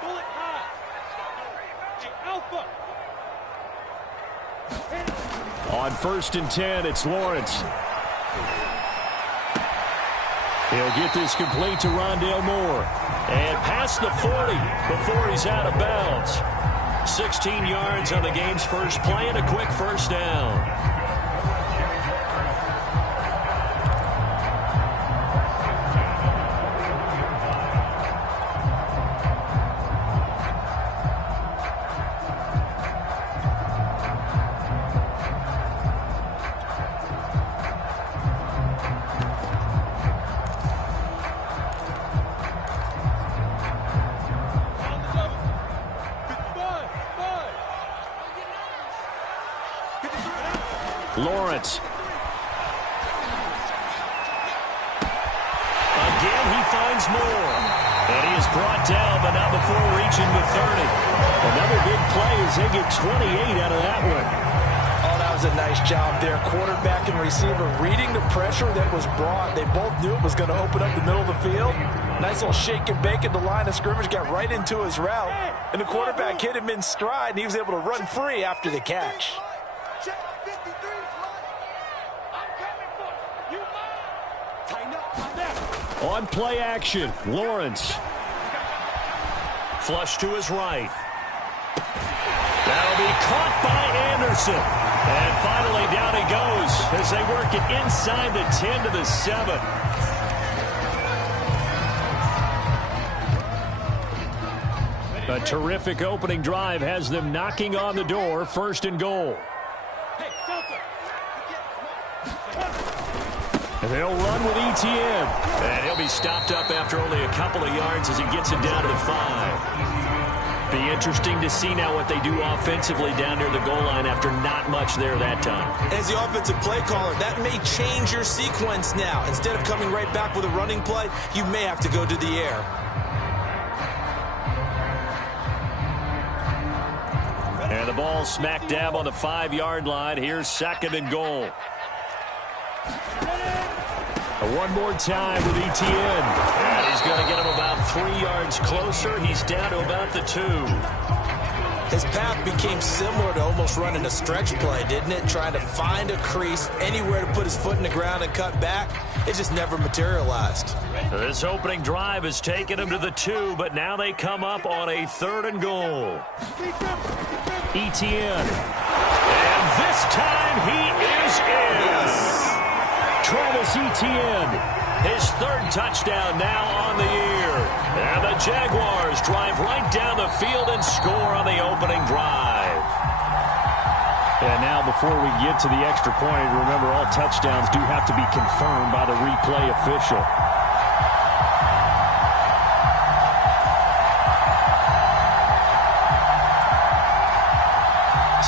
bullet high. Hey, Alpha. On 1st and 10, it's Lawrence. He'll get this complete to Rondale Moore. And past the 40 before he's out of bounds. 16 yards on the game's first play and a quick first down. Lawrence. Again, he finds Moore. And he is brought down, but not before reaching the 30. Another big play as they get 28 out of that one. Oh, that was a nice job there. Quarterback and receiver reading the pressure that was brought. They both knew it was going to open up the middle of the field. Nice little shake and bake at the line of scrimmage, got right into his route. And the quarterback hit him in stride, and he was able to run free after the catch. On play action, Lawrence. Flush to his right. That'll be caught by Anderson. And finally down he goes as they work it inside the 10 to the 7. A terrific opening drive has them knocking on the door, 1st and goal. And they'll run with Etienne. And he'll be stopped up after only a couple of yards as he gets it down to the 5. Be interesting to see now what they do offensively down near the goal line after not much there that time. As the offensive play caller, that may change your sequence now. Instead of coming right back with a running play, you may have to go to the air. And the ball smack dab on the 5-yard line. Here's 2nd and goal. One more time with Etienne. And he's going to get him about 3 yards closer. He's down to about the 2. His path became similar to almost running a stretch play, didn't it? Trying to find a crease, anywhere to put his foot in the ground and cut back. It just never materialized. This opening drive has taken him to the 2, but now they come up on a 3rd and goal. Etienne. And this time he is in. Travis Etienne, his 3rd touchdown now on the year. And the Jaguars drive right down the field and score on the opening drive. And now before we get to the extra point, remember all touchdowns do have to be confirmed by the replay official.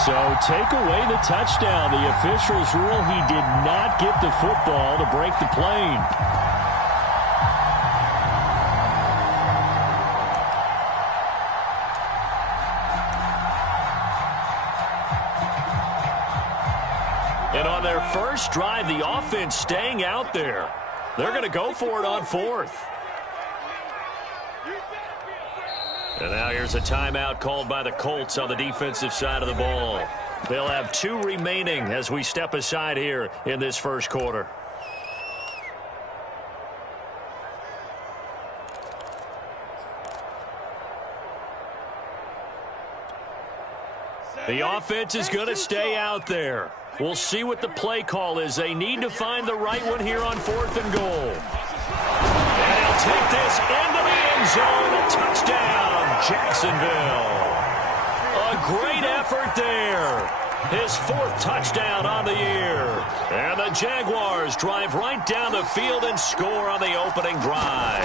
So take away the touchdown. The officials rule he did not get the football to break the plane. And on their first drive, the offense staying out there. They're going to go for it on 4th. And now here's a timeout called by the Colts on the defensive side of the ball. They'll have 2 remaining as we step aside here in this first quarter. The offense is going to stay out there. We'll see what the play call is. They need to find the right one here on 4th and goal. And he'll take this into the end zone. A touchdown, Jacksonville. A great effort there. His 4th touchdown on the year. And the Jaguars drive right down the field and score on the opening drive.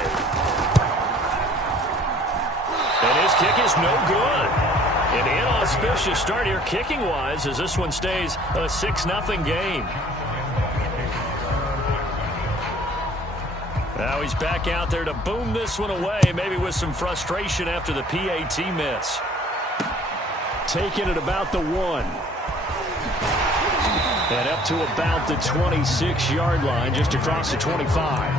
And his kick is no good. An inauspicious start here kicking-wise as this one stays a 6-0 game. Now he's back out there to boom this one away, maybe with some frustration after the PAT miss. Taking it about the 1. And up to about the 26-yard line, just across the 25.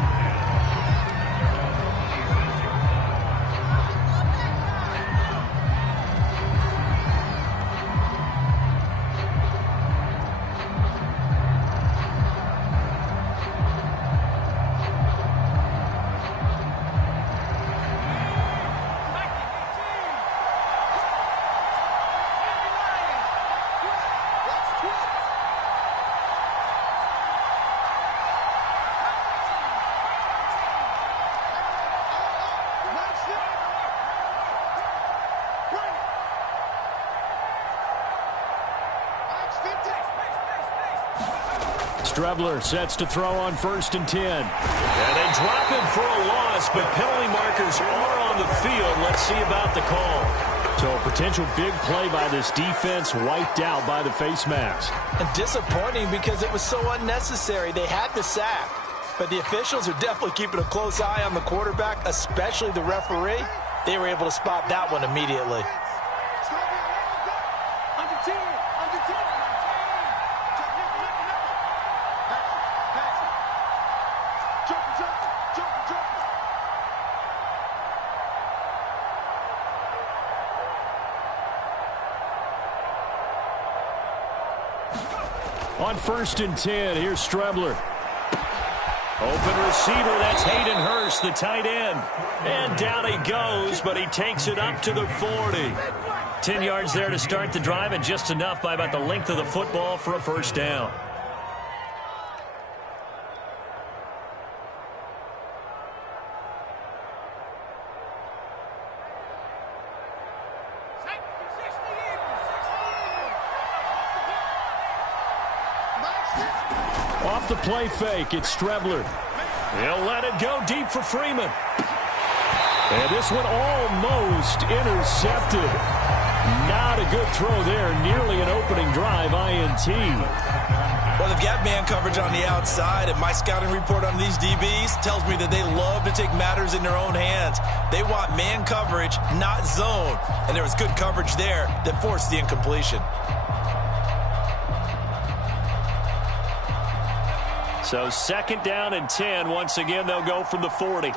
Strebler sets to throw on 1st and 10. And they drop him for a loss, but penalty markers are on the field. Let's see about the call. So a potential big play by this defense wiped out by the face mask. And disappointing because it was so unnecessary. They had the sack. But the officials are definitely keeping a close eye on the quarterback, especially the referee. They were able to spot that one immediately. On 1st and 10, here's Strebler. Open receiver, that's Hayden Hurst, the tight end. And down he goes, but he takes it up to the 40. 10 yards there to start the drive, and just enough by about the length of the football for a first down. Off the play fake, it's Strebler. He'll let it go deep for Freeman. And this one almost intercepted. Not a good throw there. Nearly an opening drive, INT. Well, they've got man coverage on the outside, and my scouting report on these DBs tells me that they love to take matters in their own hands. They want man coverage, not zone. And there was good coverage there that forced the incompletion. So 2nd down and 10. Once again, they'll go from the 40.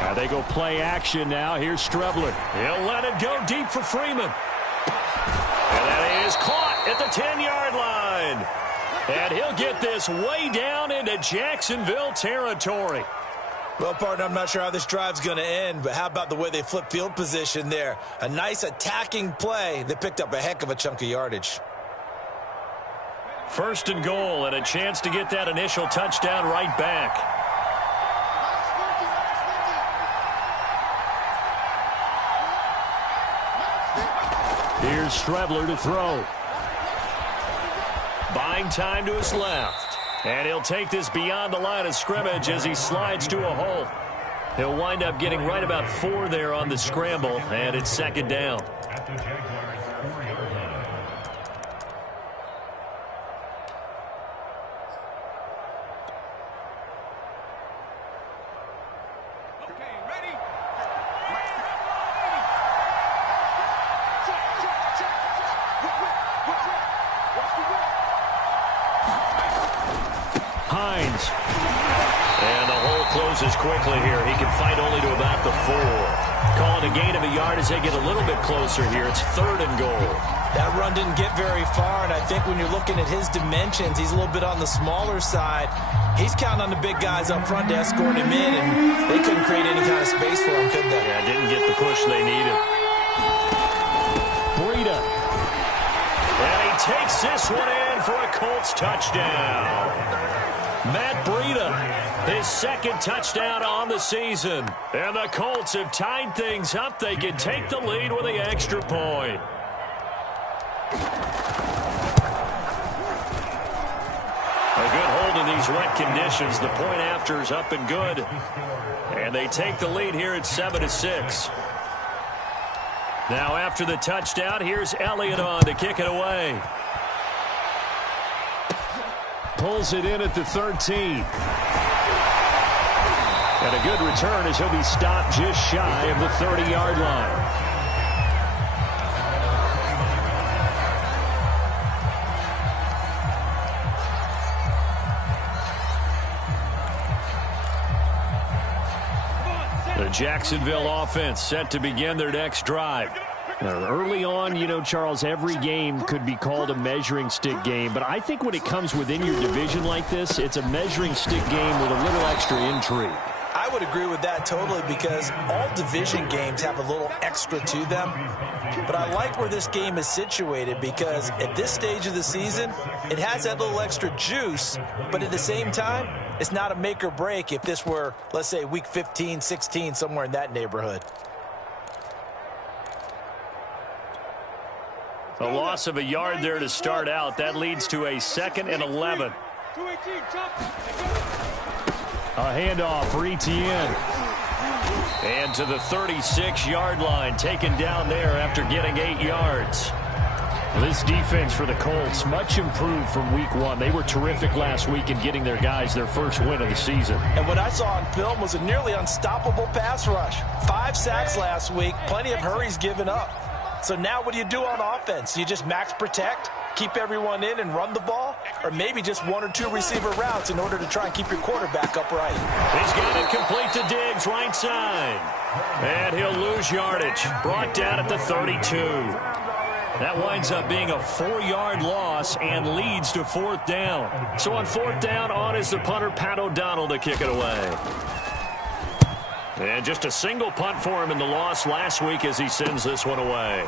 Now they go play action now. Here's Strebler. He'll let it go deep for Freeman. And that is caught at the 10-yard line. And he'll get this way down into Jacksonville territory. Well, partner, I'm not sure how this drive's going to end, but how about the way they flip field position there? A nice attacking play. They picked up a heck of a chunk of yardage. 1st and goal, and a chance to get that initial touchdown right back. Here's Strebler to throw. Buying time to his left. And he'll take this beyond the line of scrimmage as he slides to a hole. He'll wind up getting right about 4 there on the scramble, and it's 2nd down. Closes quickly here. He can fight only to about the 4. Calling a gain of a yard as they get a little bit closer here. It's 3rd and goal. That run didn't get very far, and I think when you're looking at his dimensions, he's a little bit on the smaller side. He's counting on the big guys up front to escort him in, and they couldn't create any kind of space for him, could they? Yeah, didn't get the push they needed. Breida. And he takes this one in for a Colts touchdown. Matt Breida, his 2nd touchdown on the season. And the Colts have tied things up. They can take the lead with the extra point. A good hold in these wet conditions. The point after is up and good. And they take the lead here at 7-6. Now after the touchdown, here's Elliott on to kick it away. Pulls it in at the 13. And a good return as he'll be stopped just shy of the 30-yard line. The Jacksonville offense set to begin their next drive. Early on, you know, Charles, every game could be called a measuring stick game. But I think when it comes within your division like this, it's a measuring stick game with a little extra intrigue. I would agree with that totally because all division games have a little extra to them. But I like where this game is situated because at this stage of the season, it has that little extra juice. But at the same time, it's not a make or break if this were, let's say, week 15, 16, somewhere in that neighborhood. A loss of a yard there to start out. That leads to a 2nd and 11. A handoff for Etienne. And to the 36-yard line, taken down there after getting 8 yards. This defense for the Colts, much improved from week 1. They were terrific last week in getting their guys their first win of the season. And what I saw on film was a nearly unstoppable pass rush. 5 sacks last week, plenty of hurries given up. So now what do you do on offense? You just max protect, keep everyone in and run the ball? Or maybe just 1 or 2 receiver routes in order to try and keep your quarterback upright? He's got it complete to Diggs, right side. And he'll lose yardage. Brought down at the 32. That winds up being a 4-yard loss and leads to 4th down. So on 4th down, on is the punter, Pat O'Donnell, to kick it away. And just a single punt for him in the loss last week as he sends this one away.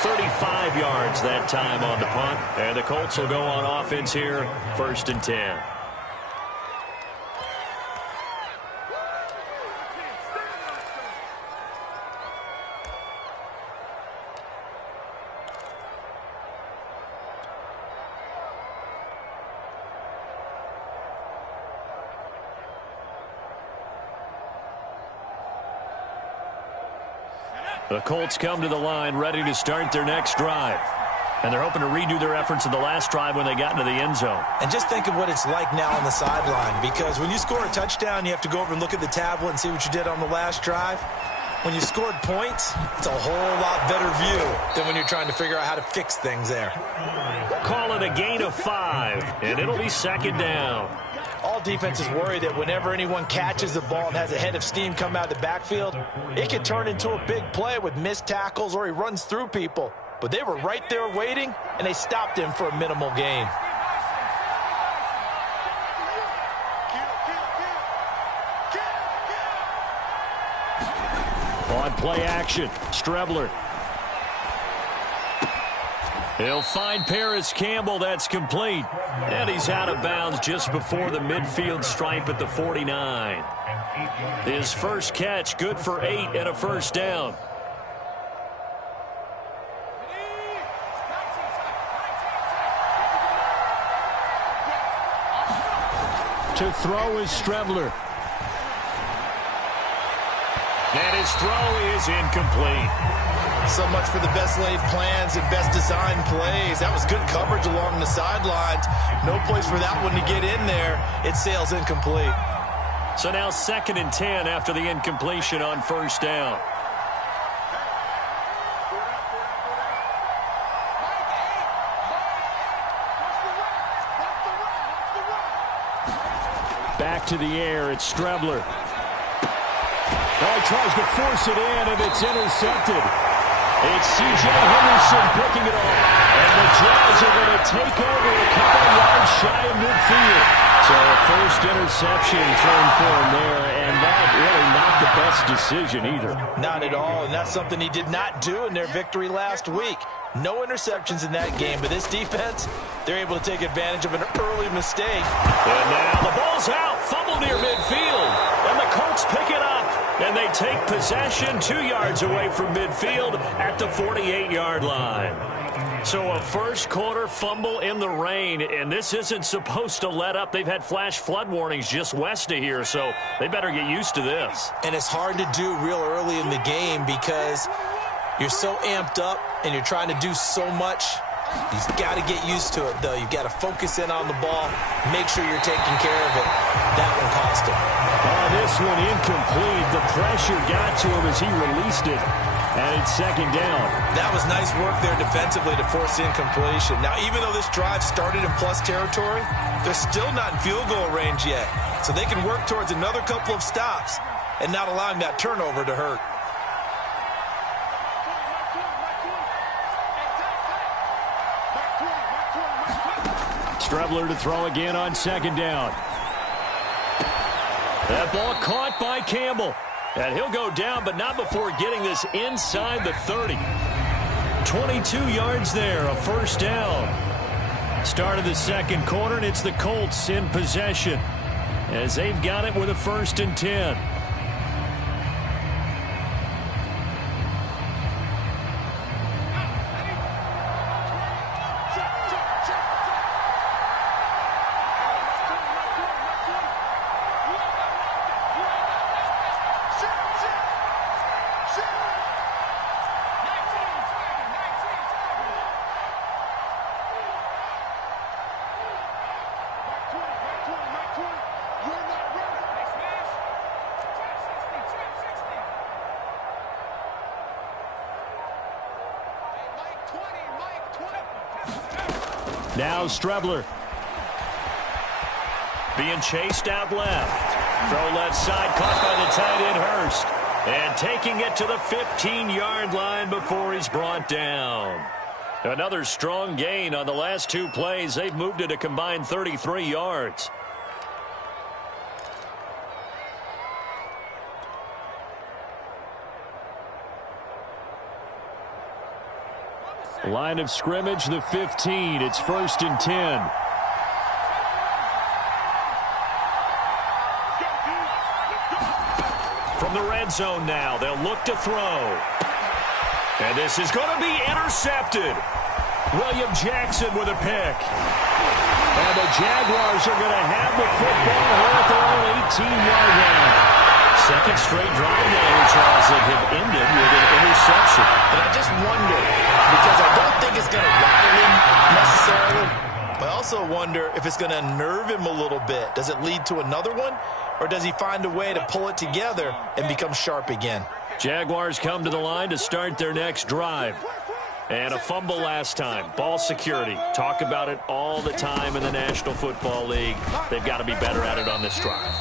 35 yards that time on the punt. And the Colts will go on offense here, 1st and 10. The Colts come to the line ready to start their next drive. And they're hoping to redo their efforts in the last drive when they got into the end zone. And just think of what it's like now on the sideline, because when you score a touchdown, you have to go over and look at the tablet and see what you did on the last drive. When you scored points, it's a whole lot better view than when you're trying to figure out how to fix things there. Call it a gain of 5, and it'll be 2nd down. All defenses worry that whenever anyone catches the ball and has a head of steam come out of the backfield, it can turn into a big play with missed tackles or he runs through people. But they were right there waiting, and they stopped him for a minimal gain. On play action, Strebler. He'll find Paris Campbell. That's complete. And he's out of bounds just before the midfield stripe at the 49. His first catch, good for 8 and a 1st down. To throw is Strebler. And his throw is incomplete. So much for the best laid plans and best designed plays. That was good coverage along the sidelines. No place for that one to get in there. It sails incomplete. So now 2nd and 10 after the incompletion on 1st down. Back to the air, it's Strebler. Oh, he tries to force it in, and it's intercepted. It's C.J. Henderson picking it off. And the Jags are going to take over a couple of yards shy of midfield. So a first interception thrown for him there, and that really not the best decision either. Not at all, and that's something he did not do in their victory last week. No interceptions in that game, but this defense, they're able to take advantage of an early mistake. And now the ball's out, fumble near midfield, and the Colts pick it up. And they take possession 2 yards away from midfield at the 48-yard line. So a first quarter fumble in the rain, and this isn't supposed to let up. They've had flash flood warnings just west of here, so they better get used to this. And it's hard to do real early in the game because you're so amped up and you're trying to do so much. You've got to get used to it, though. You've got to focus in on the ball, make sure you're taking care of it. That one cost him. Oh, this one incomplete. The pressure got to him as he released it. And it's 2nd down. That was nice work there defensively to force the incompletion. Now, even though this drive started in plus territory, they're still not in field goal range yet. So they can work towards another couple of stops and not allowing that turnover to hurt. Strebler to throw again on 2nd down. That ball caught by Campbell. And he'll go down, but not before getting this inside the 30. 22 yards there, a 1st down. Start of the 2nd quarter, and it's the Colts in possession as they've got it with a 1st and 10. Now Strebler. Being chased out left. Throw left side, caught by the tight end Hurst. And taking it to the 15-yard line before he's brought down. Another strong gain on the last two plays. They've moved it a combined 33 yards. Line of scrimmage, the 15. It's 1st and 10. From the red zone now, they'll look to throw. And this is going to be intercepted. William Jackson with a pick. And the Jaguars are going to have the football here at their own 18-yard line. Second straight drive now, Charles, that have ended with an interception. And I just wonder, because I don't think it's going to rattle him necessarily, but I also wonder if it's going to nerve him a little bit. Does it lead to another one? Or does he find a way to pull it together and become sharp again? Jaguars come to the line to start their next drive. And a fumble last time. Ball security. Talk about it all the time in the National Football League. They've got to be better at it on this drive.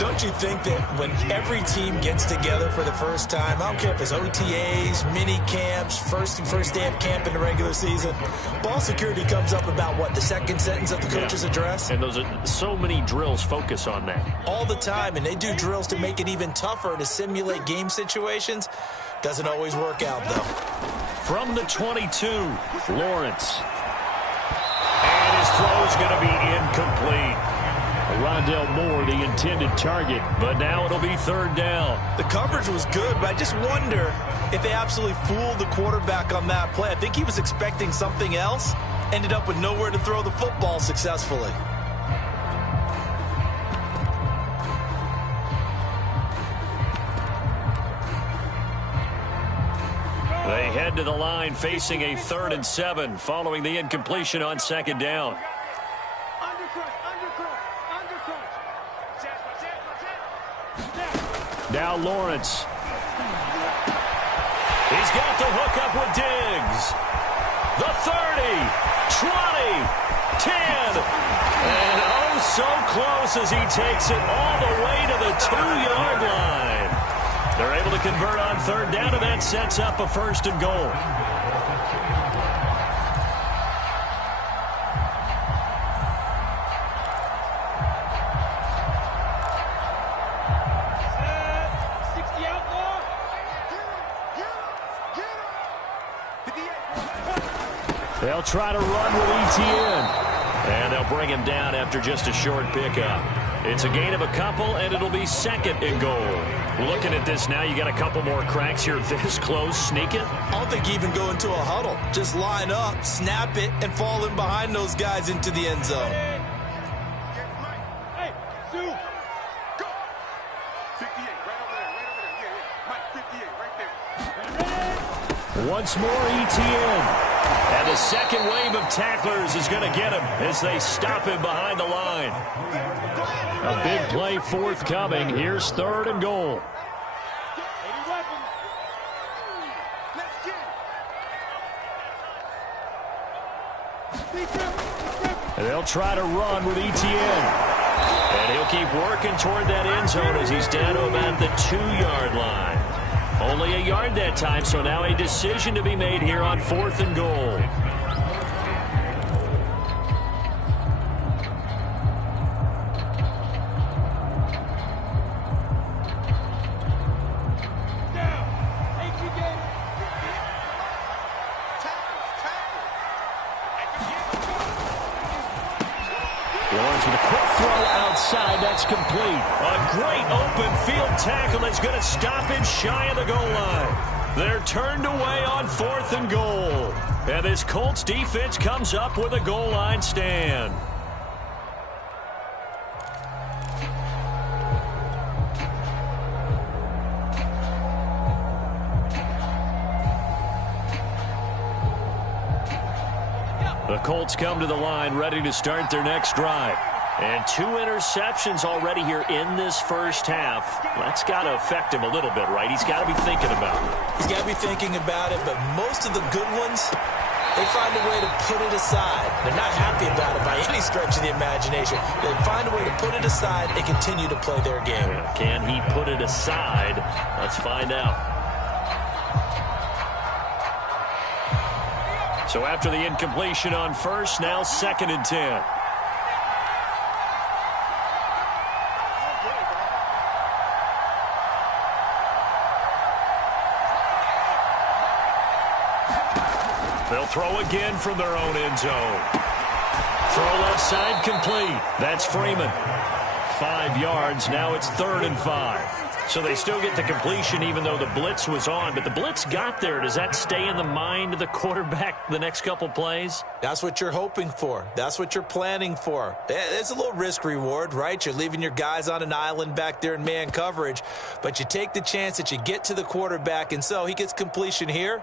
Don't you think that when every team gets together for the first time, I don't care if it's OTAs, mini camps, first day of camp in the regular season, ball security comes up about, what, the second sentence of the coach's address? And those are so many drills focus on that. All the time, and they do drills to make it even tougher to simulate game situations. Doesn't always work out, though. From the 22, Lawrence. And his throw is going to be incomplete. Rondell Moore, the intended target, but now it'll be 3rd down. The coverage was good, but I just wonder if they absolutely fooled the quarterback on that play. I think he was expecting something else, ended up with nowhere to throw the football successfully. They head to the line facing a 3rd and 7 following the incompletion on 2nd down. Now Lawrence. He's got the hook up with Diggs. The 30, 20, 10. And oh, so close as he takes it all the way to the 2-yard line. They're able to convert on 3rd down, and that sets up a 1st and goal. They'll try to run with ETN. And they'll bring him down after just a short pickup. It's a gain of a couple, and it'll be 2nd and goal. Looking at this now, you got a couple more cracks here this close. Sneak it? I don't think you even go into a huddle. Just line up, snap it, and fall in behind those guys into the end zone. Hey, Sue. Go. 58, right over there. Yeah. Mike, 58, right there. Once more, ETN. And the second wave of tacklers is going to get him as they stop him behind the line. A big play forthcoming. Here's 3rd and goal. And they'll try to run with ETN. And he'll keep working toward that end zone as he's down to about the 2-yard line. Only a yard that time, so now a decision to be made here on 4th and goal. Lawrence with a quick throw outside. That's complete. A great open field tackle that's going to stop him shy of the goal line. They're turned away on 4th and goal. And this Colts defense comes up with a goal line stand. The Colts come to the line ready to start their next drive. And 2 interceptions already here in this first half. That's got to affect him a little bit, right? He's got to be thinking about it. He's got to be thinking about it, but most of the good ones, they find a way to put it aside. They're not happy about it by any stretch of the imagination. They find a way to put it aside and continue to play their game. Can he put it aside? Let's find out. So after the incompletion on first, now 2nd and 10. They'll throw again from their own end zone. Throw left side complete. That's Freeman. 5 yards. Now it's 3rd and 5. So they still get the completion even though the blitz was on. But the blitz got there. Does that stay in the mind of the quarterback the next couple plays? That's what you're hoping for. That's what you're planning for. It's a little risk reward, right? You're leaving your guys on an island back there in man coverage. But you take the chance that you get to the quarterback. And so he gets completion here.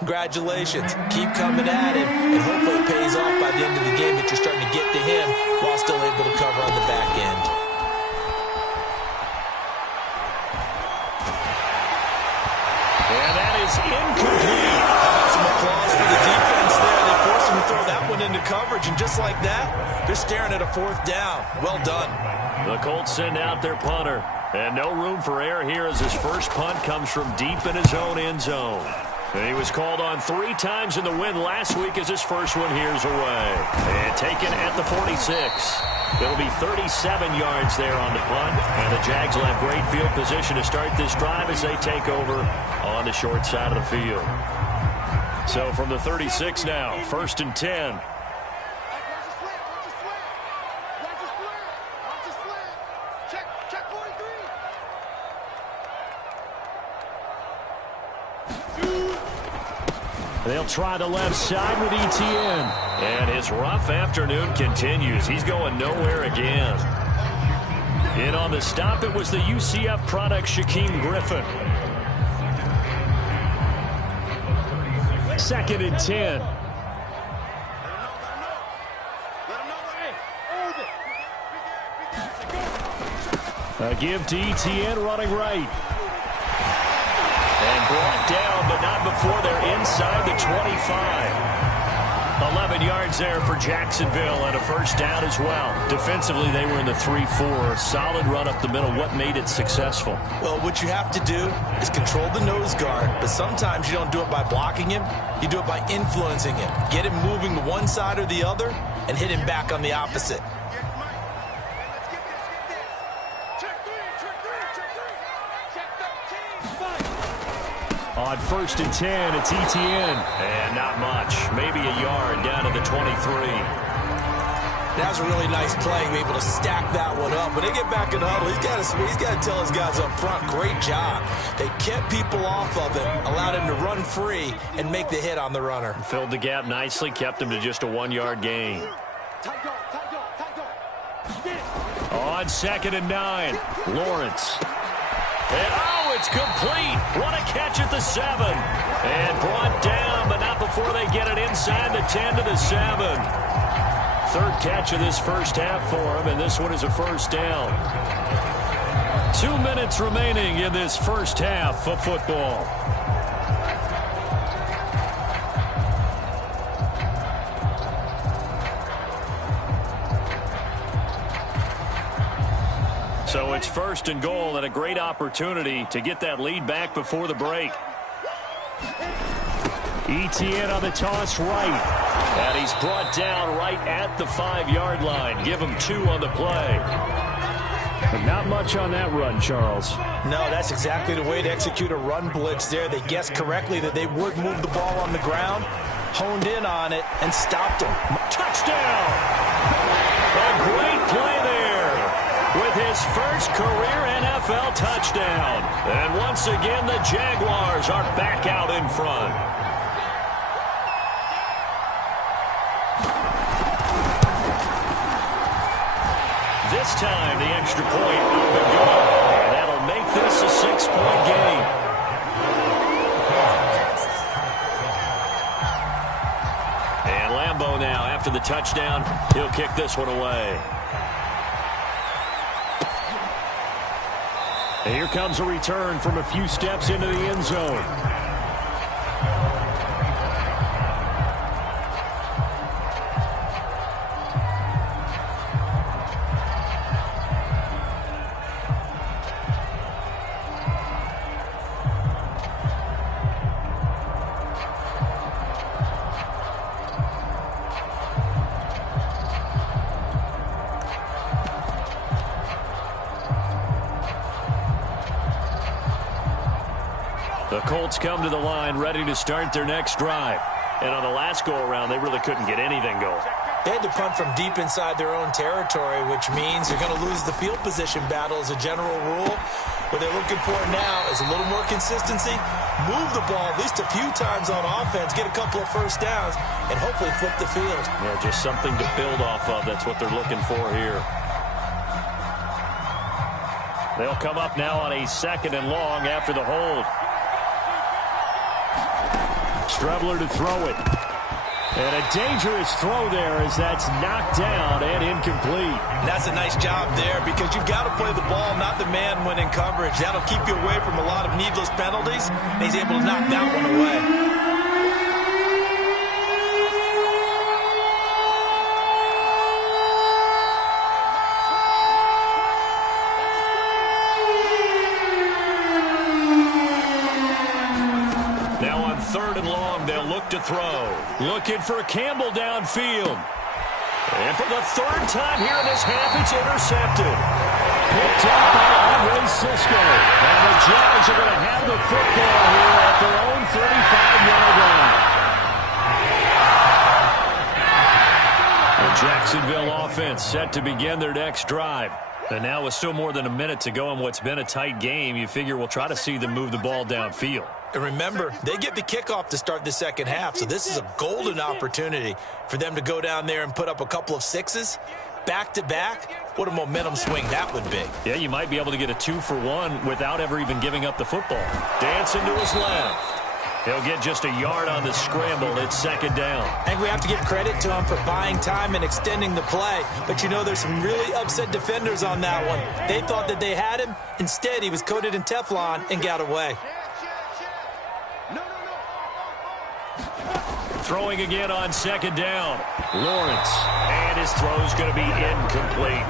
Congratulations. Keep coming at him, and hopefully it pays off by the end of the game that you're starting to get to him while still able to cover on the back end. And that is incomplete. How about some applause for the defense there? They forced him to throw that one into coverage, and just like that, they're staring at a 4th down. Well done. The Colts send out their punter, and no room for error here as his first punt comes from deep in his own end zone. He was called on 3 times in the win last week as his first one here's away. And taken at the 46. It'll be 37 yards there on the punt. And the Jags will have great field position to start this drive as they take over on the short side of the field. So from the 36 now, 1st and 10. They'll try the left side with Etienne. And his rough afternoon continues. He's going nowhere again. In on the stop, it was the UCF product, Shaquem Griffin. 2nd and 10. A give to Etienne running right. And brought down, but not before they're inside the 25. 11 yards there for Jacksonville and a first down as well. Defensively, they were in the 3-4. Solid run up the middle. What made it successful? Well, what you have to do is control the nose guard, but sometimes you don't do it by blocking him. You do it by influencing him. Get him moving to one side or the other and hit him back on the opposite. On 1st and 10, it's Etienne. And not much. Maybe a yard down to the 23. That was a really nice play, able to stack that one up. When they get back in the huddle, he's got to tell his guys up front, great job. They kept people off of him, allowed him to run free and make the hit on the runner. Filled the gap nicely, kept him to just a 1-yard gain. On 2nd and 9, Lawrence. And it's complete. What a catch at the 7. And brought down, but not before they get it inside the 10 to the 7. 3rd catch of this first half for him, and this one is a first down. 2 minutes remaining in this first half of football. So it's 1st and goal and a great opportunity to get that lead back before the break. Etienne on the toss right. And he's brought down right at the 5-yard line. Give him 2 on the play. But not much on that run, Charles. No, that's exactly the way to execute a run blitz there. They guessed correctly that they would move the ball on the ground, honed in on it, and stopped him. Touchdown! A great play there with his first career NFL touchdown. And once again, the Jaguars are back out in front. This time, the extra point up and good. And that'll make this a 6-point game. And Lambeau now, after the touchdown, he'll kick this one away. And here comes a return from a few steps into the end zone. The Colts come to the line ready to start their next drive. And on the last go-around, they really couldn't get anything going. They had to punt from deep inside their own territory, which means you're going to lose the field position battle as a general rule. What they're looking for now is a little more consistency, move the ball at least a few times on offense, get a couple of first downs, and hopefully flip the field. Yeah, just something to build off of. That's what they're looking for here. They'll come up now on a 2nd and long after the hold. Strebler to throw it. And a dangerous throw there as that's knocked down and incomplete. And that's a nice job there because you've got to play the ball, not the man when in coverage. That'll keep you away from a lot of needless penalties. And he's able to knock that one away. To throw. Looking for Campbell downfield. And for the 3rd time here in this half, it's intercepted. Picked up by Andre Cisco. And the Jags are going to have the football here at their own 35-yard line. The Jacksonville offense set to begin their next drive. And now with still more than a minute to go in what's been a tight game, you figure we'll try to see them move the ball downfield. And remember, they get the kickoff to start the second half, so this is a golden opportunity for them to go down there and put up a couple of sixes back-to-back. What a momentum swing that would be. Yeah, you might be able to get a 2-for-1 without ever even giving up the football. Dancing to his left. He'll get just a yard on the scramble. It's 2nd down. I think we have to give credit to him for buying time and extending the play. But, you know, there's some really upset defenders on that one. They thought that they had him. Instead, he was coated in Teflon and got away. Throwing again on 2nd down. Lawrence. And his throw's going to be incomplete.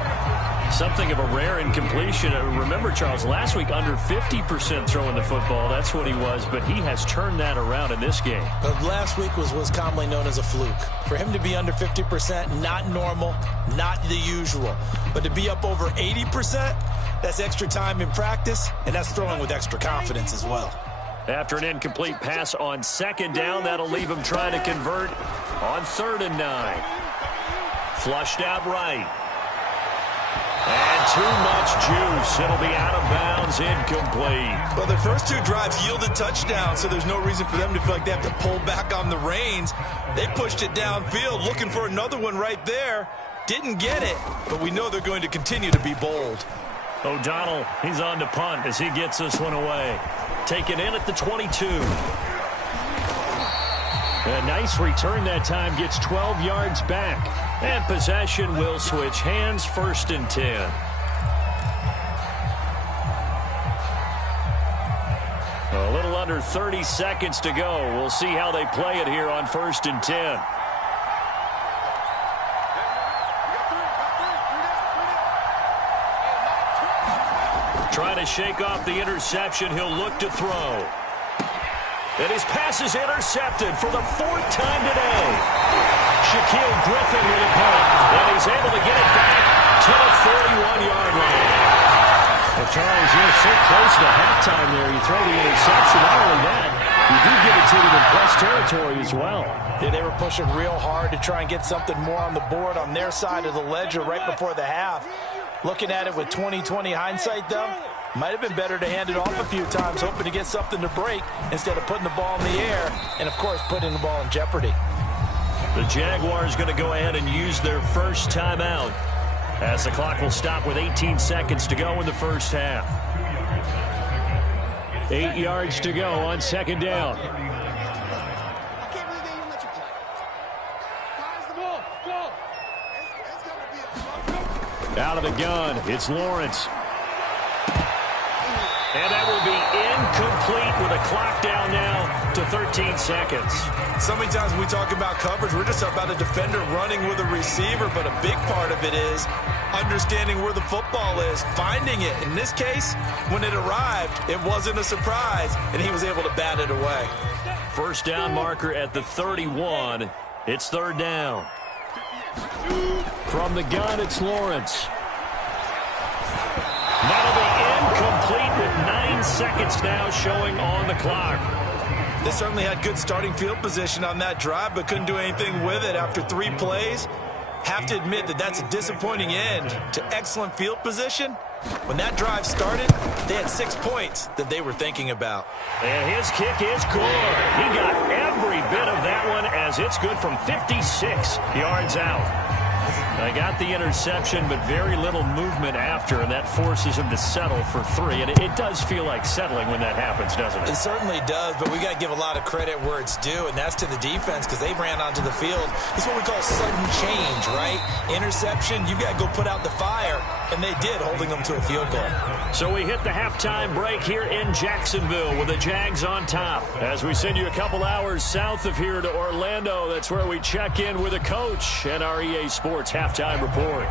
Something of a rare incompletion. Remember, Charles, last week under 50% throwing the football. That's what he was, but he has turned that around in this game. Last week was commonly known as a fluke. For him to be under 50%, not normal, not the usual. But to be up over 80%, that's extra time in practice, and that's throwing with extra confidence as well. After an incomplete pass on 2nd down, that'll leave him trying to convert on 3rd and 9. Flushed out right. And too much juice. It'll be out of bounds, incomplete. Well, their first 2 drives yielded touchdowns, so there's no reason for them to feel like they have to pull back on the reins. They pushed it downfield, looking for another one right there. Didn't get it, but we know they're going to continue to be bold. O'Donnell, he's on to punt as he gets this one away. Taken in at the 22. A nice return that time, gets 12 yards back. And possession will switch hands, 1st and 10. A little under 30 seconds to go. We'll see how they play it here on 1st and 10. Trying to shake off the interception. He'll look to throw. And his pass is intercepted for the 4th time today. Shaquille Griffin with a punt. And he's able to get it back to the 41-yard line. Well, Charles, you're so close to halftime there. You throw the interception. Not only that, you do give it to them in plus territory as well. Yeah, they were pushing real hard to try and get something more on the board on their side of the ledger right before the half. Looking at it with 20/20 hindsight, though, might have been better to hand it off a few times, hoping to get something to break instead of putting the ball in the air and, of course, putting the ball in jeopardy. The Jaguars going to go ahead and use their first timeout as the clock will stop with 18 seconds to go in the first half. 8 yards to go on 2nd down. Out of the gun, it's Lawrence. And that will be incomplete with a clock down now to 13 seconds. So many times when we talk about coverage, we're just about a defender running with a receiver, but a big part of it is understanding where the football is, finding it. In this case, when it arrived, it wasn't a surprise, and he was able to bat it away. First down marker at the 31. It's 3rd down. From the gun, it's Lawrence. That'll be incomplete with 9 15 seconds now showing on the clock. They certainly had good starting field position on that drive, but couldn't do anything with it after 3 plays. Have to admit that that's a disappointing end to excellent field position. When that drive started, they had 6 points that they were thinking about. And his kick is good. He got every bit of that one as it's good from 56 yards out. They got the interception, but very little movement after, and that forces him to settle for 3. And it does feel like settling when that happens, doesn't it? It certainly does, but we got to give a lot of credit where it's due, and that's to the defense because they ran onto the field. It's what we call sudden change, right? Interception, you got to go put out the fire, and they did, holding them to a field goal. So we hit the halftime break here in Jacksonville with the Jags on top. As we send you a couple hours south of here to Orlando, that's where we check in with a coach and our EA Sports halftime report.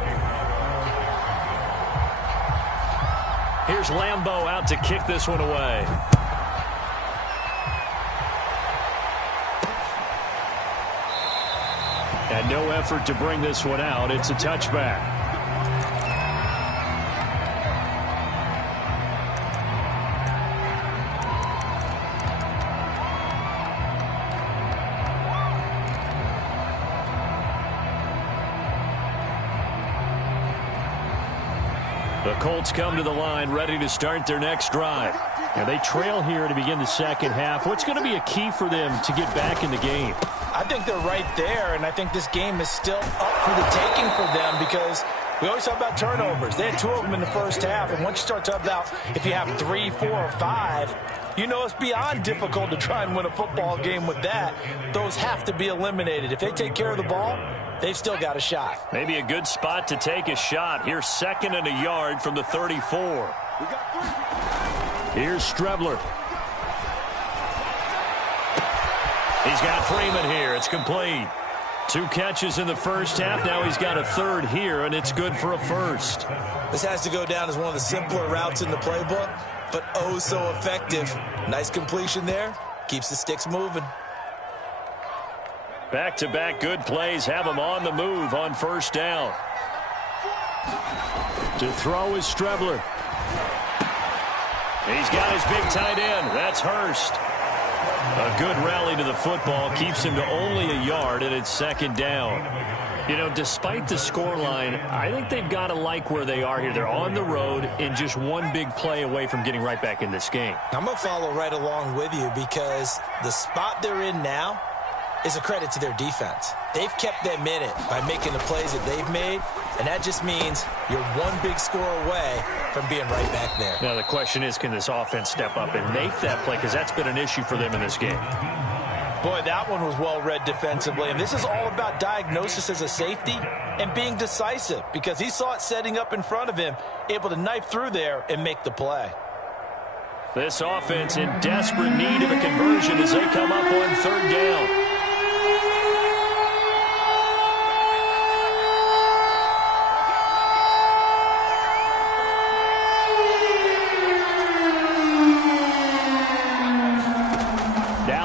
Here's Lambeau out to kick this one away. And no effort to bring this one out. It's a touchback. The Colts come to the line ready to start their next drive. And they trail here to begin the second half. What's going to be a key for them to get back in the game? I think they're right there, and I think this game is still up for the taking for them because we always talk about turnovers. They had 2 of them in the first half, and once you start talking about if you have 3, 4, or 5, you know it's beyond difficult to try and win a football game with that. Those have to be eliminated. If they take care of the ball, they've still got a shot. Maybe a good spot to take a shot. Here's 2nd and a yard from the 34. Here's Strebler. He's got Freeman here. It's complete. 2 catches in the first half. Now he's got a 3rd here, and it's good for a 1st. This has to go down as one of the simpler routes in the playbook, but oh so effective. Nice completion there. Keeps the sticks moving. Back-to-back good plays have him on the move on 1st down. To throw is Strebler. He's got his big tight end. That's Hurst. A good rally to the football keeps him to only a yard, and it's 2nd down. You know, despite the scoreline, I think they've got to like where they are here. They're on the road and just one big play away from getting right back in this game. I'm going to follow right along with you because the spot they're in now is a credit to their defense. They've kept them in it by making the plays that they've made, and that just means you're one big score away from being right back there. Now the question is, can this offense step up and make that play? Because that's been an issue for them in this game. Boy, that one was well read defensively, and this is all about diagnosis as a safety and being decisive because he saw it setting up in front of him, able to knife through there and make the play. This offense in desperate need of a conversion as they come up on 3rd down.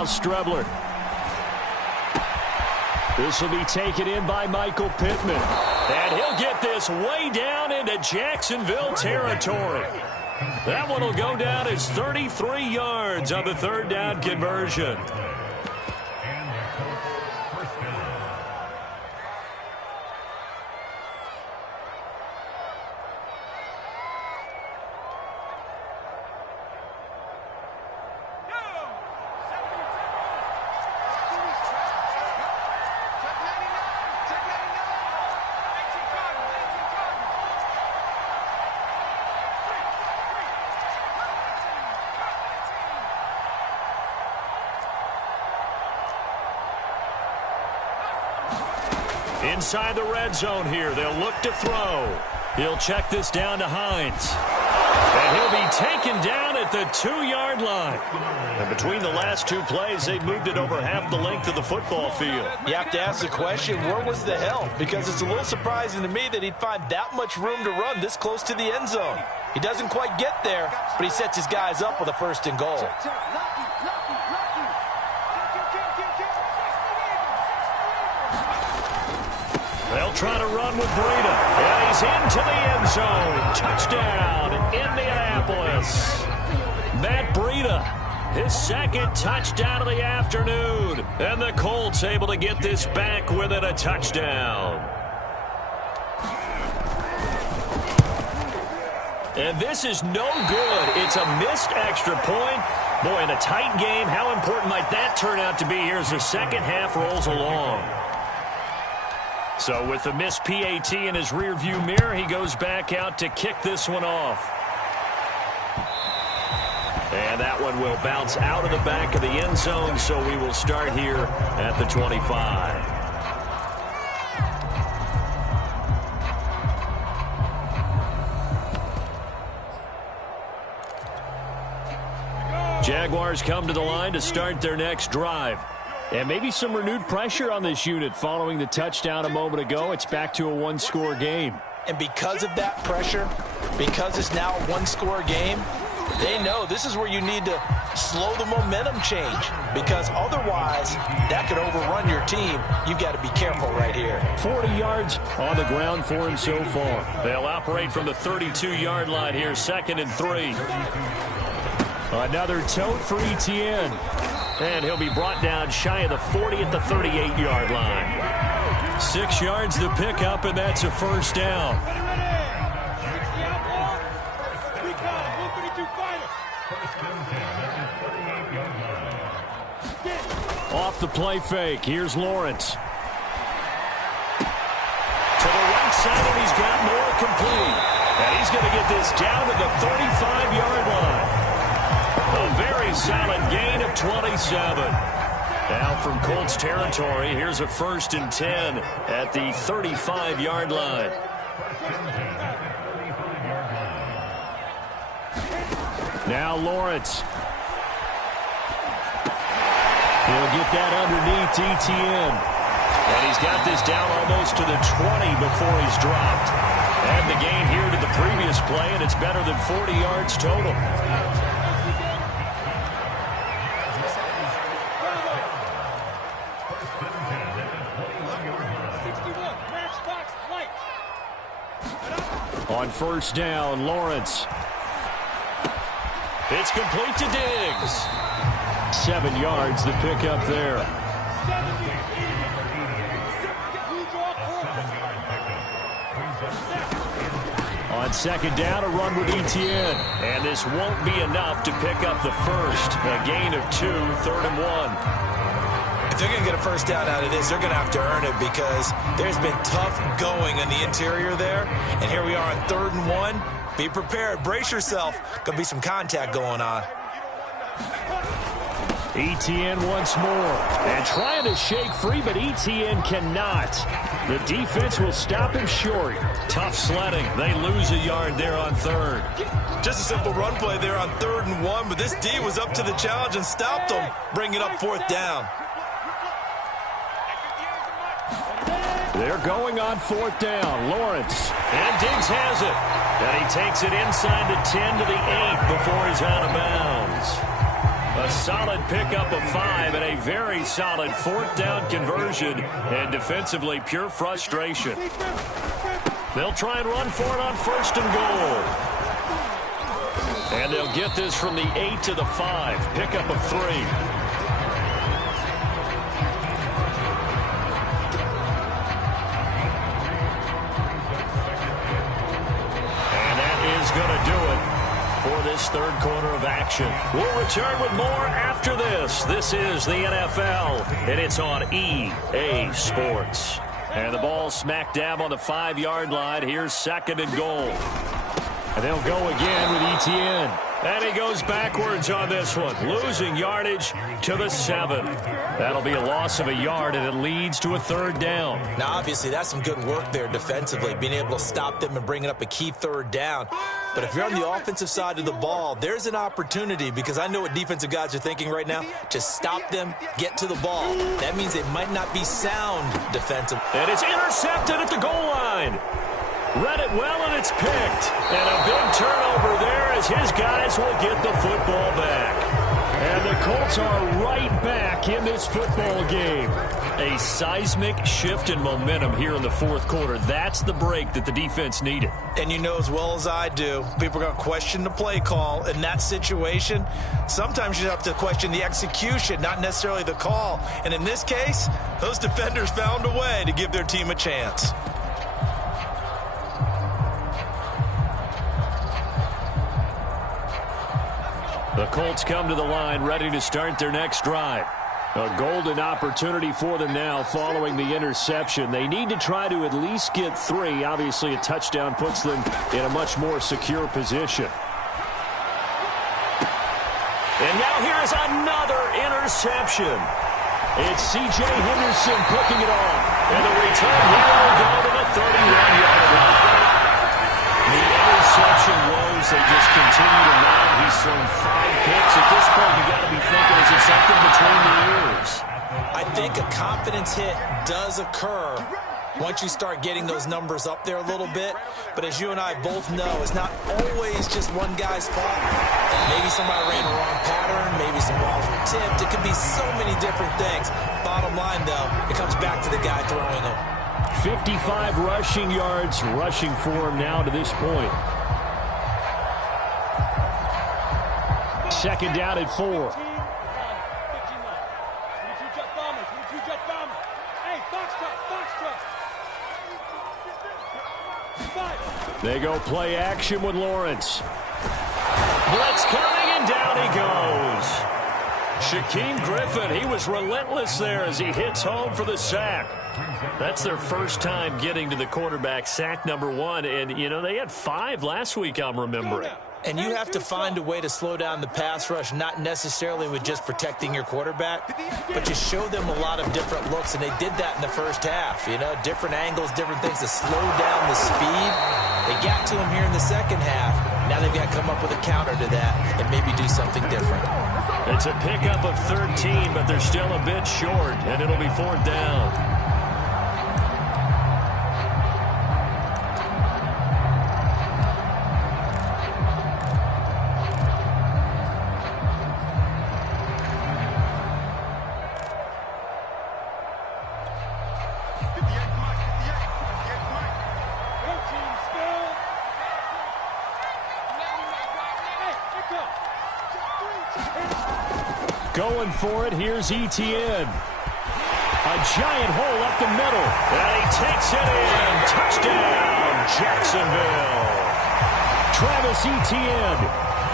Strebler. This will be taken in by Michael Pittman. And he'll get this way down into Jacksonville territory. That one will go down as 33 yards on the 3rd down conversion. Inside the red zone here, they'll look to throw. He'll check this down to Hines. And he'll be taken down at the 2-yard line. And between the last 2 plays, they've moved it over half the length of the football field. You have to ask the question, where was the help? Because it's a little surprising to me that he'd find that much room to run this close to the end zone. He doesn't quite get there, but he sets his guys up with a 1st and goal. They'll try to run with Breida. And he's into the end zone. Touchdown, Indianapolis. Matt Breida, his second touchdown of the afternoon. And the Colts able to get this back within a touchdown. And this is no good. It's a missed extra point. Boy, in a tight game, how important might that turn out to be here as the second half rolls along? So with the missed PAT in his rearview mirror, he goes back out to kick this one off. And that one will bounce out of the back of the end zone, so we will start here at the 25. Jaguars come to the line to start their next drive. And maybe some renewed pressure on this unit following the touchdown a moment ago. It's back to a one-score game. And because of that pressure, because it's now a one-score game, they know this is where you need to slow the momentum change, because otherwise that could overrun your team. You've got to be careful right here. 40 yards on the ground for him so far. They'll operate from the 32-yard line here, 2nd and 3. Another tote for Etienne. And he'll be brought down shy of the 40 at the 38-yard line. 6 yards to pick up, and that's a first down. Off the play fake, here's Lawrence. To the right side, and he's got more complete. And he's going to get this down to the 35-yard line. A very solid gain of 27. Now from Colts territory, here's a 1st and 10 at the 35-yard line. Now Lawrence. He'll get that underneath Etienne. And he's got this down almost to the 20 before he's dropped. And the gain here to the previous play, and it's better than 40 yards total. On first down, Lawrence. It's complete to Diggs. 7 yards to pick up there. On second down, a run with Etienne. And this won't be enough to pick up the first. A gain of 2, 3rd and 1. If they're going to get a first down out of this, they're going to have to earn it, because there's been tough going in the interior there. And here we are on 3rd and 1. Be prepared. Brace yourself. Going to be some contact going on. Etienne once more. And trying to shake free, but Etienne cannot. The defense will stop him short. Tough sledding. They lose a yard there on 3rd. Just a simple run play there on 3rd and 1, but this D was up to the challenge and stopped them, bringing up 4th down. They're going on 4th down. Lawrence. And Diggs has it. And he takes it inside the 10 to the 8 before he's out of bounds. A solid pickup of 5 and a very solid 4th down conversion. And defensively, pure frustration. They'll try and run for it on 1st and goal. And they'll get this from the 8 to the 5. Pickup of 3. Going to do it for this 3rd quarter of action. We'll return with more after this. This is the NFL, and it's on EA Sports. And the ball smack dab on the 5-yard line. Here's 2nd and goal. And they'll go again with Etienne. And he goes backwards on this one, losing yardage to the 7. That'll be a loss of a yard, and it leads to a 3rd down. Now, obviously, that's some good work there defensively, being able to stop them and bringing up a key 3rd down. But if you're on the offensive side of the ball, there's an opportunity, because I know what defensive guys are thinking right now. Just stop them, get to the ball. That means they might not be sound defensive. And it's intercepted at the goal line. Read it well, and it's picked. And a big turnover there as his guys will get the football back. And the Colts are right back in this football game. A seismic shift in momentum here in the fourth quarter. That's the break that the defense needed. And you know as well as I do, people are going to question the play call in that situation. Sometimes you have to question the execution, not necessarily the call. And in this case, those defenders found a way to give their team a chance. The Colts come to the line ready to start their next drive. A golden opportunity for them now following the interception. They need to try to at least get 3. Obviously, a touchdown puts them in a much more secure position. And now here's another interception. It's C.J. Henderson picking it off. And the return here will go to the 31-yard line. The interception woes, they just continue to mount. He's thrown 5 picks. At this point, you got to be thinking, is it something between the ears? I think a confidence hit does occur once you start getting those numbers up there a little bit. But as you and I both know, it's not always just one guy's fault. Maybe somebody ran a wrong pattern. Maybe some balls were tipped. It could be so many different things. Bottom line, though, it comes back to the guy throwing them. 55 rushing yards rushing for him now to this point. Second down at 4. They go play action with Lawrence. Blitz coming, and down he goes. Shaquem Griffin, he was relentless there as he hits home for the sack. That's their first time getting to the quarterback, sack number 1. And, you know, they had 5 last week, I'm remembering. And you have to find a way to slow down the pass rush, not necessarily with just protecting your quarterback, but you show them a lot of different looks, and they did that in the first half. You know, different angles, different things to slow down the speed. They got to him here in the second half. Now they've got to come up with a counter to that and maybe do something different. It's a pickup of 13, but they're still a bit short, and it'll be 4th down. Going for it, here's Etienne. A giant hole up the middle. And he takes it in. Touchdown, Jacksonville. Travis Etienne,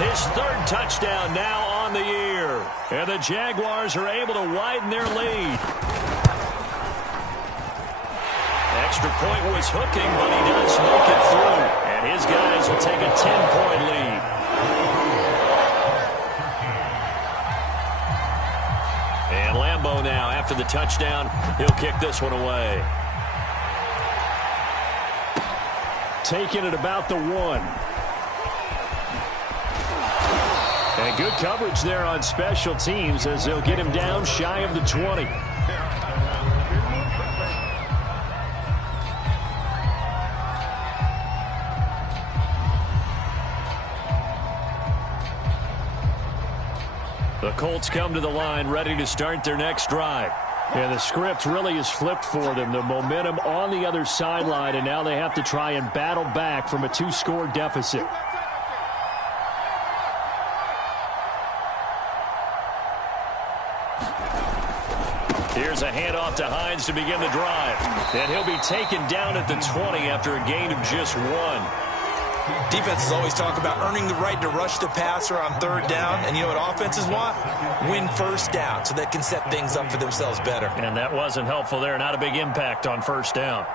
his 3rd touchdown now on the year. And the Jaguars are able to widen their lead. Extra point was hooking, but he does make it through. And his guys will take a 10-point lead. And Lambeau now, after the touchdown, he'll kick this one away. Taking it about the 1. And good coverage there on special teams as they'll get him down shy of the 20. The Colts come to the line ready to start their next drive. And the script really is flipped for them. The momentum on the other sideline, and now they have to try and battle back from a 2-score deficit. Here's a handoff to Hines to begin the drive. And he'll be taken down at the 20 after a gain of just 1. Defenses always talk about earning the right to rush the passer on 3rd down. And you know what offenses want? Win 1st down so they can set things up for themselves better. And that wasn't helpful there. Not a big impact on 1st down.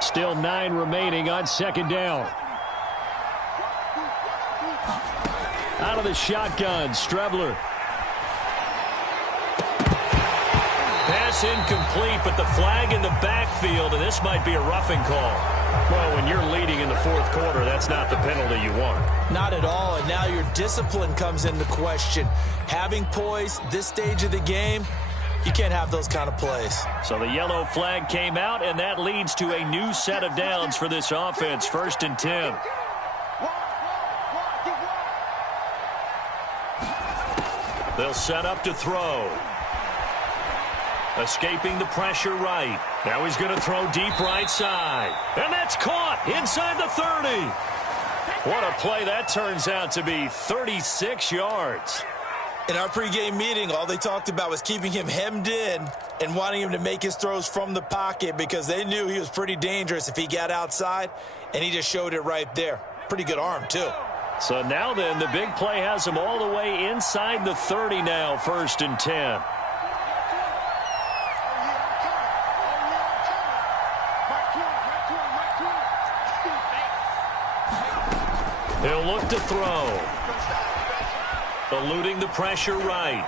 Still 9 remaining on 2nd down. Out of the shotgun, Strebler. Pass incomplete, but the flag in the backfield, and this might be a roughing call. Well, when you're leading in the 4th quarter, that's not the penalty you want. Not at all, and now your discipline comes into question. Having poise this stage of the game, you can't have those kind of plays. So the yellow flag came out, and that leads to a new set of downs for this offense. 1st and 10. They'll set up to throw. Escaping the pressure right. Now he's going to throw deep right side. And that's caught inside the 30. What a play that turns out to be. 36 yards. In our pregame meeting, all they talked about was keeping him hemmed in and wanting him to make his throws from the pocket because they knew he was pretty dangerous if he got outside, and he just showed it right there. Pretty good arm, too. So now then, the big play has him all the way inside the 30 now, 1st and 10. He'll look to throw. Eluding the pressure right.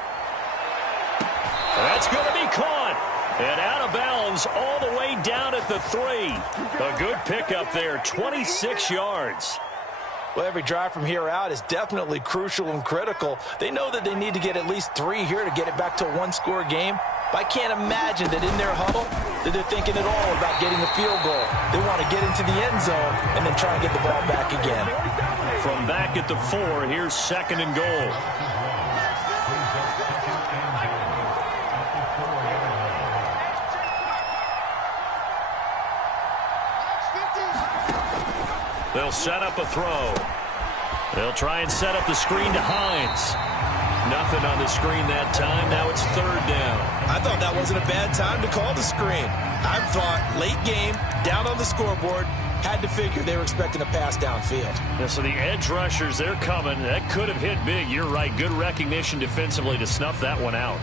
That's going to be caught. And out of bounds all the way down at the 3. A good pickup there, 26 yards. Well, every drive from here out is definitely crucial and critical. They know that they need to get at least 3 here to get it back to a one-score game. But I can't imagine that in their huddle that they're thinking at all about getting a field goal. They want to get into the end zone and then try and get the ball back again. From back at the 4, here's 2nd and goal. They'll set up a throw. They'll try and set up the screen to Hines. Nothing on the screen that time. Now it's 3rd down. I thought that wasn't a bad time to call the screen. I thought late game, down on the scoreboard, had to figure they were expecting a pass downfield. Yeah, so the edge rushers, they're coming. That could have hit big. You're right. Good recognition defensively to snuff that one out.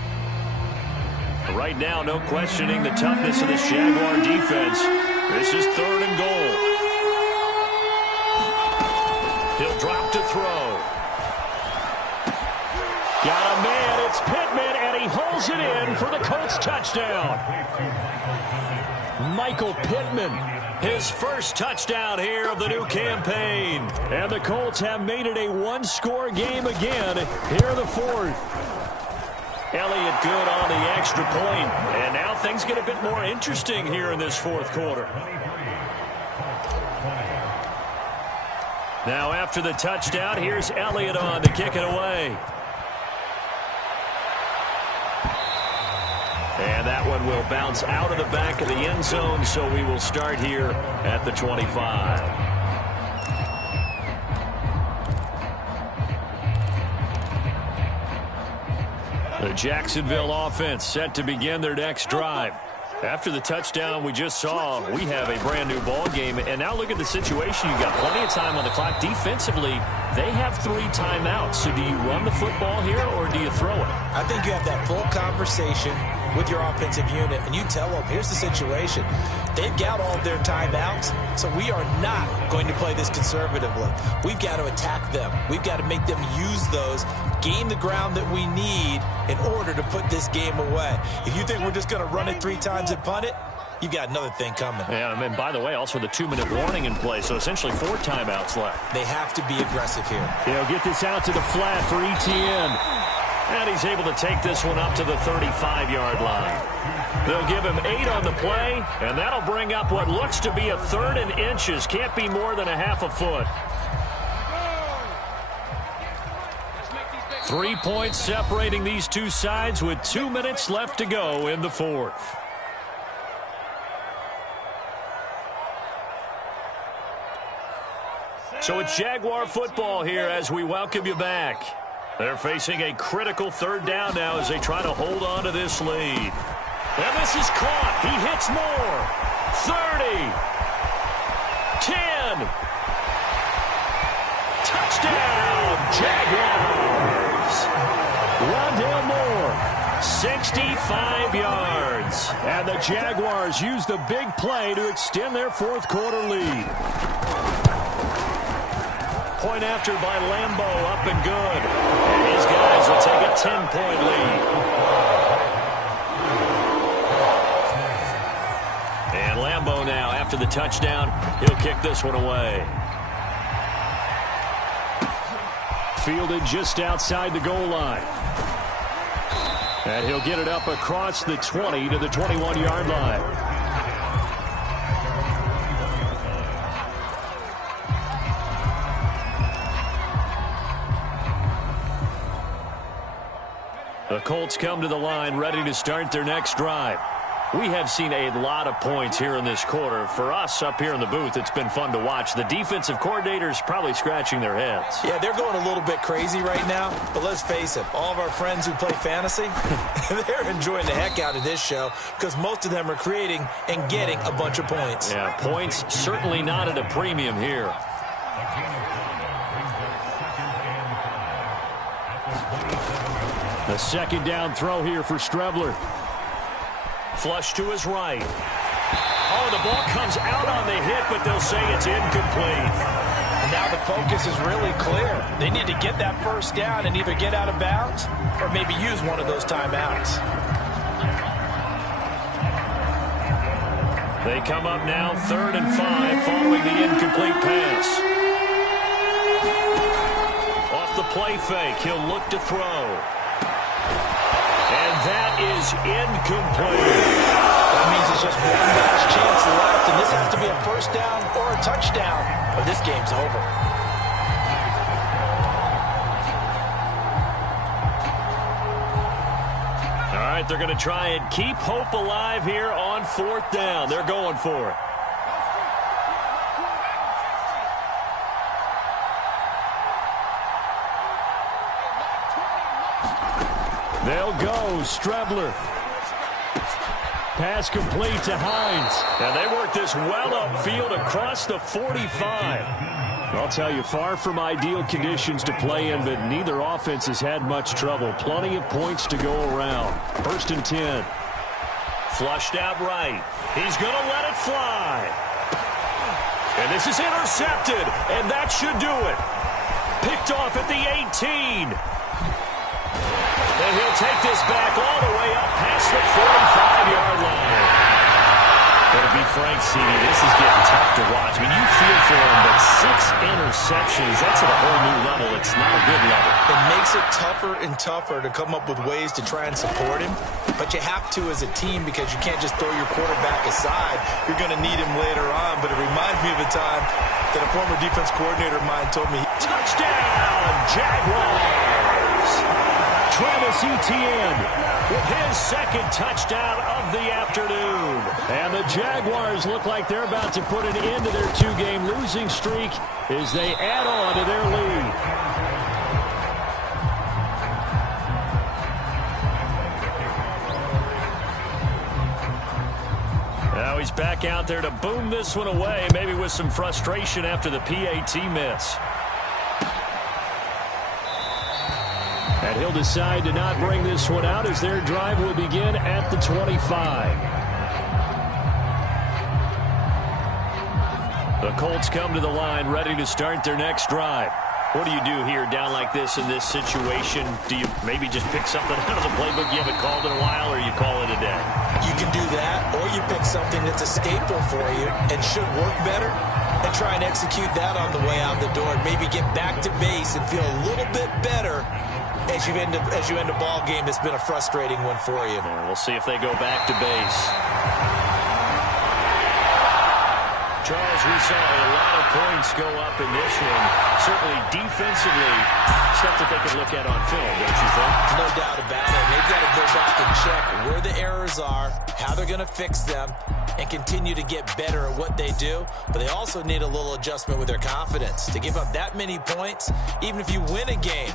Right now, no questioning the toughness of this Jaguar defense. This is 3rd and goal. He'll drop to throw. Got a man. It's Pittman, and he holds it in for the Colts touchdown. Michael Pittman, his first touchdown here of the new campaign. And the Colts have made it a one-score game again here in the 4th. Elliott good on the extra point. And now things get a bit more interesting here in this 4th quarter. Now after the touchdown, here's Elliott on to kick it away. And that one will bounce out of the back of the end zone, so we will start here at the 25. The Jacksonville offense set to begin their next drive. After the touchdown we just saw, we have a brand new ball game. And now look at the situation. You've got plenty of time on the clock. Defensively, they have 3 timeouts. So do you run the football here or do you throw it? I think you have that full conversation with your offensive unit, and you tell them, here's the situation. They've got all of their timeouts, so we are not going to play this conservatively. We've got to attack them. We've got to make them use those, gain the ground that we need in order to put this game away. If you think we're just going to run it 3 times and punt it, you've got another thing coming. Yeah, and by the way, also the 2-minute warning in play, so essentially 4 timeouts left. They have to be aggressive here. They'll get this out to the flat for Etienne. And he's able to take this one up to the 35-yard line. They'll give him 8 on the play, and that'll bring up what looks to be a 3rd and inches. Can't be more than a half a foot. 3 points separating these two sides with 2 minutes left to go in the 4th. So it's Jaguar football here as we welcome you back. They're facing a critical 3rd down now as they try to hold on to this lead. And this is caught. He hits more. 30. 10. Touchdown, Jaguars. Rondale Moore, 65 yards. And the Jaguars use the big play to extend their 4th quarter lead. Point after by Lambeau, up and good. And his guys will take a 10-point lead. And Lambeau now, after the touchdown, he'll kick this one away. Fielded just outside the goal line. And he'll get it up across the 20 to the 21-yard line. The Colts come to the line ready to start their next drive. We have seen a lot of points here in this quarter. For us up here in the booth, it's been fun to watch. The defensive coordinators probably scratching their heads. Yeah, they're going a little bit crazy right now, but let's face it, all of our friends who play fantasy, they're enjoying the heck out of this show because most of them are creating and getting a bunch of points. Yeah, points certainly not at a premium here. The second down throw here for Strebler. Flush to his right. Oh, the ball comes out on the hit, but they'll say it's incomplete. And now the focus is really clear. They need to get that first down and either get out of bounds or maybe use one of those timeouts. They come up now 3rd and 5 following the incomplete pass. Off the play fake, he'll look to throw. And that is incomplete. That means it's just one last chance left, and this has to be a first down or a touchdown, or this game's over. All right, they're going to try and keep hope alive here on 4th down. They're going for it. They'll go. Strebler. Pass complete to Hines. And they work this well upfield across the 45. I'll tell you, far from ideal conditions to play in, but neither offense has had much trouble. Plenty of points to go around. 1st and 10. Flushed out right. He's going to let it fly. And this is intercepted, and that should do it. Picked off at the 18. And he'll take this back all the way up past the 45-yard line. But to be frank, CD, this is getting tough to watch. I mean, you feel for him, but 6 interceptions, that's at a whole new level. It's not a good level. It makes it tougher and tougher to come up with ways to try and support him. But you have to as a team because you can't just throw your quarterback aside. You're going to need him later on. But it reminds me of a time that a former defense coordinator of mine told me. Touchdown, Jaguars! Travis Etienne with his 2nd touchdown of the afternoon. And the Jaguars look like they're about to put an end to their 2-game losing streak as they add on to their lead. Now he's back out there to boom this one away, maybe with some frustration after the PAT miss. And he'll decide to not bring this one out as their drive will begin at the 25. The Colts come to the line ready to start their next drive. What do you do here down like this in this situation? Do you maybe just pick something out of the playbook you haven't called in a while, or you call it a day? You can do that, or you pick something that's a staple for you and should work better and try and execute that on the way out the door and maybe get back to base and feel a little bit better as you end a ball game that's been a frustrating one for you. And we'll see if they go back to base. Charles, we saw a lot of points go up in this one. Certainly defensively, stuff that they can look at on film, don't you think? No doubt about it. They've got to go back and check where the errors are, how they're going to fix them, and continue to get better at what they do. But they also need a little adjustment with their confidence. To give up that many points, even if you win a game,